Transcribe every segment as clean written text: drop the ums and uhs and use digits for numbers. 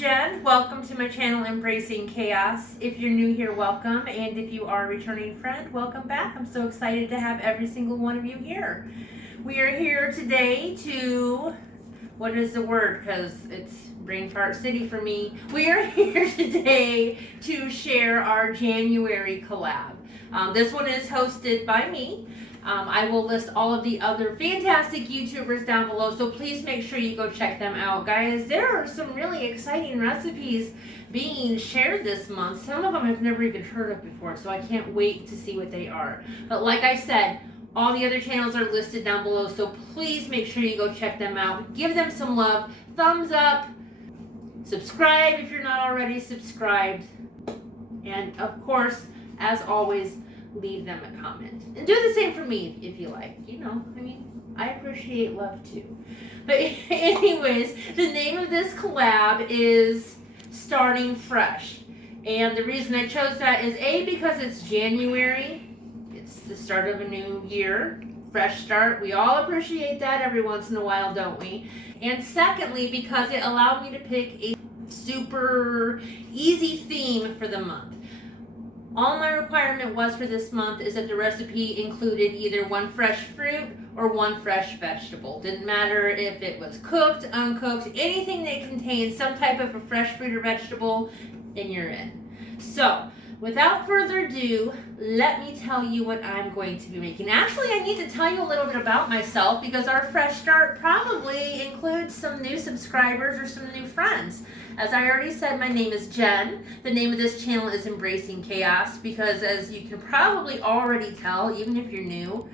Jen. Welcome to my channel, Embracing Chaos. If you're new here, welcome. And if you are a returning friend, welcome back. I'm so excited to have every single one of you here. We are here today to, what is the word? Because it's brain fart city for me. We are here today to share our January collab. This one is hosted by me. I will list all of the other fantastic YouTubers down below, so please make sure you go check them out. Guys, there are some really exciting recipes being shared this month. Some of them I've never even heard of before, so I can't wait to see what they are. But like I said, all the other channels are listed down below, so please make sure you go check them out. Give them some love, thumbs up, subscribe if you're not already subscribed, and of course, as always, leave them a comment. And do the same for me if you like. You know, I mean, I appreciate love too. But anyways, the name of this collab is Starting Fresh. And the reason I chose that is A, because it's January. It's the start of a new year. Fresh start. We all appreciate that every once in a while, don't we? And secondly, because it allowed me to pick a super easy theme for the month. All my requirement was for this month is that the recipe included either one fresh fruit or one fresh vegetable. Didn't matter if it was cooked, uncooked, anything that contains some type of a fresh fruit or vegetable, and you're in. So, without further ado, let me tell you what I'm going to be making. Actually, I need to tell you a little bit about myself because our fresh start probably includes some new subscribers or some new friends. As I already said, my name is Jen. The name of this channel is Embracing Chaos because, as you can probably already tell, even if you're new,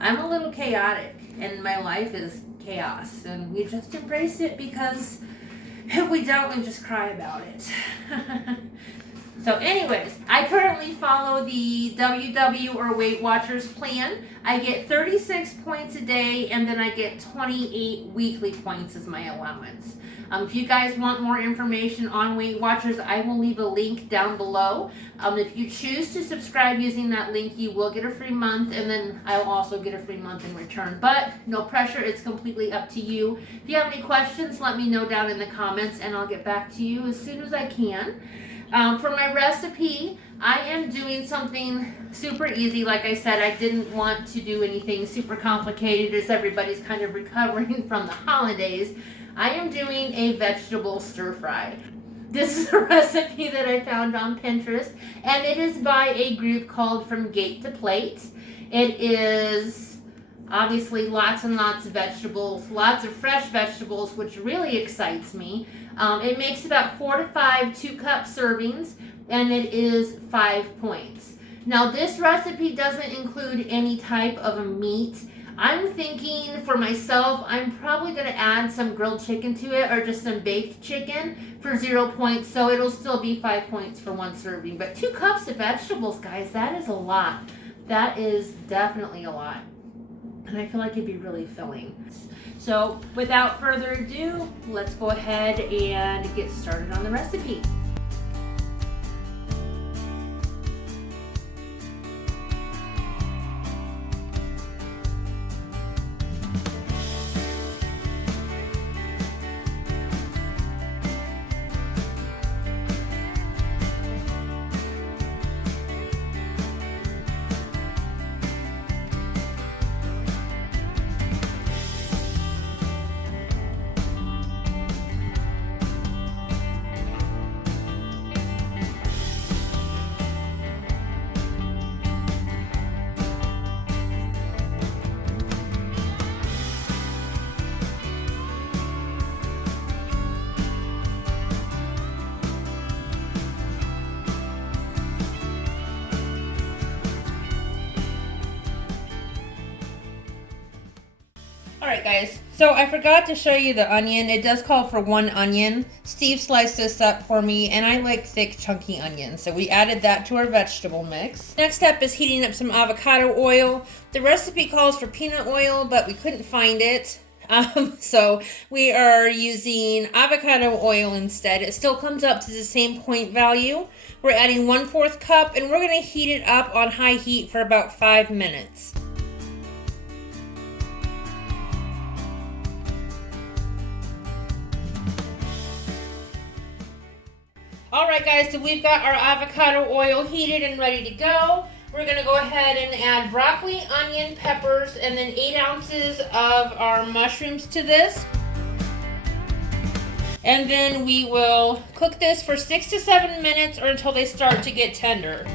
I'm a little chaotic and my life is chaos. And we just embrace it because if we don't, we just cry about it. So anyways, I currently follow the WW or Weight Watchers plan. I get 36 points a day and then I get 28 weekly points as my allowance. If you guys want more information on Weight Watchers, I will leave a link down below. If you choose to subscribe using that link, you will get a free month, and then I will also get a free month in return. But no pressure, it's completely up to you. If you have any questions, let me know down in the comments, and I'll get back to you as soon as I can. For my recipe, I am doing something super easy. Like I said, I didn't want to do anything super complicated as everybody's kind of recovering from the holidays. I am doing a vegetable stir fry. This is a recipe that I found on Pinterest, and it is by a group called From Gate to Plate. It is obviously lots and lots of vegetables, lots of fresh vegetables, which really excites me. It makes about 4 to 5 2-cup servings, and it is 5 points. Now, this recipe doesn't include any type of a meat. I'm thinking for myself, I'm probably going to add some grilled chicken to it or just some baked chicken for 0 points. So it'll still be 5 points for one serving. But 2 cups of vegetables, guys, that is a lot. That is definitely a lot. And I feel like it'd be really filling. So without further ado, let's go ahead and get started on the recipe. Alright guys, so I forgot to show you the onion. It does call for 1 onion. Steve sliced this up for me, and I like thick, chunky onions. So we added that to our vegetable mix. Next step is heating up some avocado oil. The recipe calls for peanut oil, but we couldn't find it. So we are using avocado oil instead. It still comes up to the same point value. We're adding 1/4 cup, and we're going to heat it up on high heat for about 5 minutes. Alright guys, so we've got our avocado oil heated and ready to go. We're going to go ahead and add broccoli, onion, peppers, and then 8 ounces of our mushrooms to this. And then we will cook this for 6 to 7 minutes or until they start to get tender.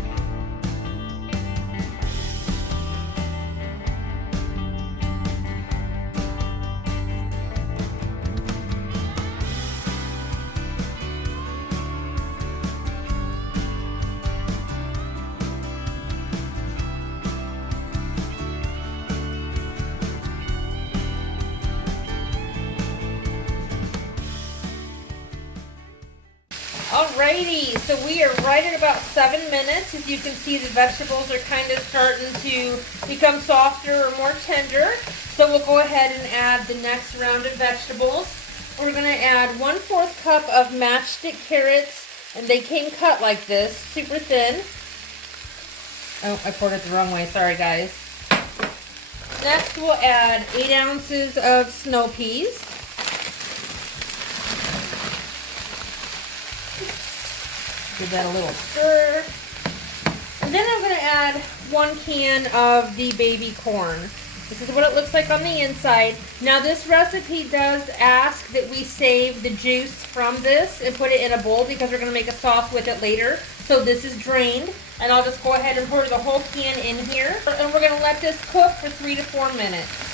Alrighty, so we are right at about 7 minutes. As you can see, the vegetables are kind of starting to become softer or more tender. So we'll go ahead and add the next round of vegetables. We're going to add 1/4 cup of matchstick carrots, and they came cut like this, super thin. Oh, I poured it the wrong way, sorry guys. Next we'll add 8 ounces of snow peas. Give that a little stir. And then I'm going to add 1 can of the baby corn. This is what it looks like on the inside. Now this recipe does ask that we save the juice from this and put it in a bowl because we're going to make a sauce with it later. So this is drained, and I'll just go ahead and pour the whole can in here. And we're going to let this cook for 3 to 4 minutes.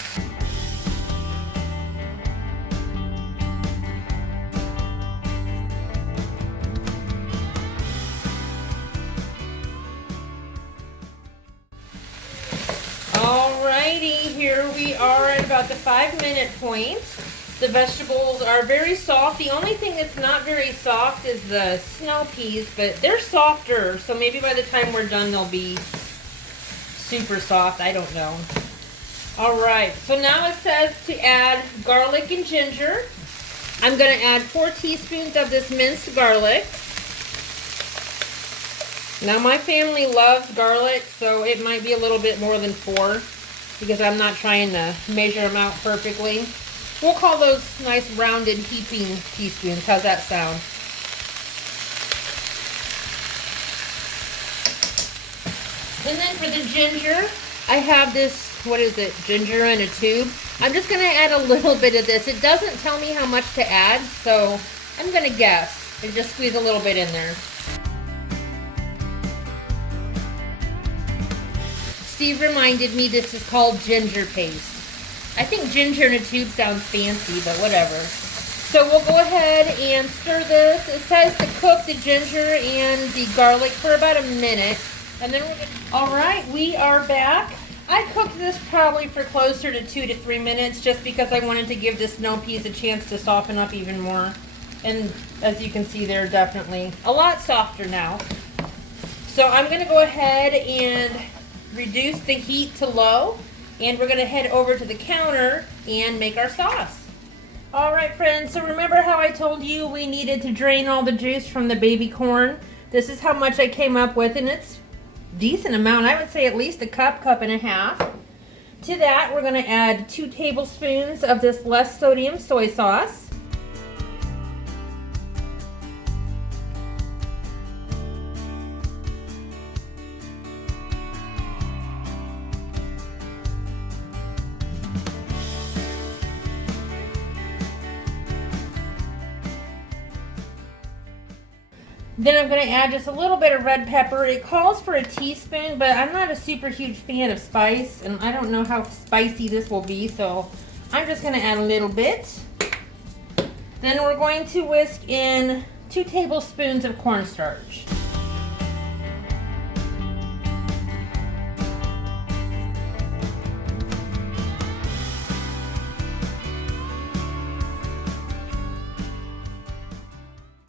Alrighty, here we are at about the 5-minute point. The vegetables are very soft. The only thing that's not very soft is the snow peas, but they're softer, so maybe by the time we're done they'll be super soft. I don't know. Alright, so now it says to add garlic and ginger. I'm going to add 4 teaspoons of this minced garlic. Now my family loves garlic, so it might be a little bit more than 4 because I'm not trying to measure them out perfectly. We'll call those nice rounded heaping teaspoons. How's that sound? And then for the ginger, I have this, what is it, ginger in a tube. I'm just going to add a little bit of this. It doesn't tell me how much to add, so I'm going to guess and just squeeze a little bit in there. Steve reminded me this is called ginger paste. I think ginger in a tube sounds fancy, but whatever. So we'll go ahead and stir this. It says to cook the ginger and the garlic for about a minute. And then we're going to... Alright, we are back. I cooked this probably for closer to 2 to 3 minutes just because I wanted to give the snow peas a chance to soften up even more. And as you can see, they're definitely a lot softer now. So I'm going to go ahead and reduce the heat to low, and we're going to head over to the counter and make our sauce. Alright friends, so remember how I told you we needed to drain all the juice from the baby corn? This is how much I came up with, and it's a decent amount. I would say at least a cup, cup and a half. To that we're going to add 2 tablespoons of this less sodium soy sauce. Then I'm going to add just a little bit of red pepper. It calls for a teaspoon, but I'm not a super huge fan of spice, and I don't know how spicy this will be, so I'm just going to add a little bit. Then we're going to whisk in 2 tablespoons of cornstarch.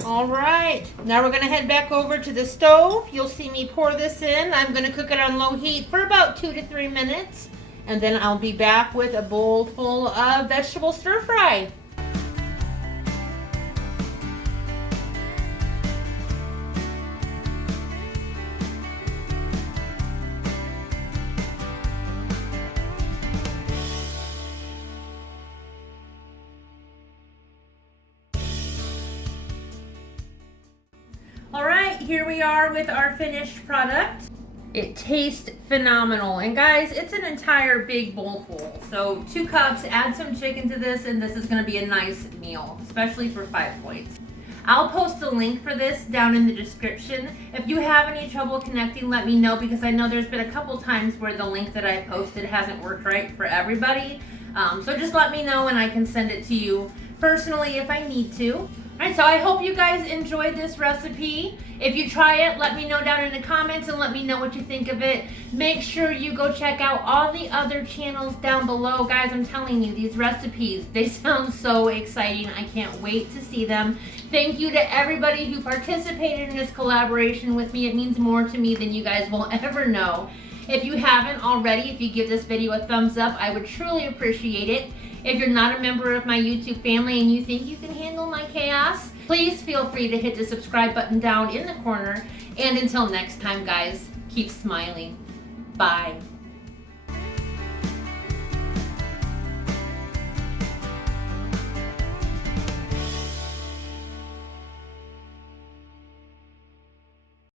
Alright, now we're going to head back over to the stove. You'll see me pour this in. I'm going to cook it on low heat for about 2 to 3 minutes. And then I'll be back with a bowl full of vegetable stir fry. here we are with our finished product. It tastes phenomenal. And guys, it's an entire big bowl full. So 2 cups, add some chicken to this, and this is gonna be a nice meal, especially for 5 points. I'll post a link for this down in the description. If you have any trouble connecting, let me know, because I know there's been a couple times where the link that I posted hasn't worked right for everybody. So just let me know and I can send it to you personally if I need to. Alright, so I hope you guys enjoyed this recipe. If you try it, let me know down in the comments and let me know what you think of it. Make sure you go check out all the other channels down below. Guys, I'm telling you, these recipes, they sound so exciting. I can't wait to see them. Thank you to everybody who participated in this collaboration with me. It means more to me than you guys will ever know. If you haven't already, if you give this video a thumbs up, I would truly appreciate it. If you're not a member of my YouTube family and you think you can handle my chaos, please feel free to hit the subscribe button down in the corner. And until next time, guys, keep smiling. Bye.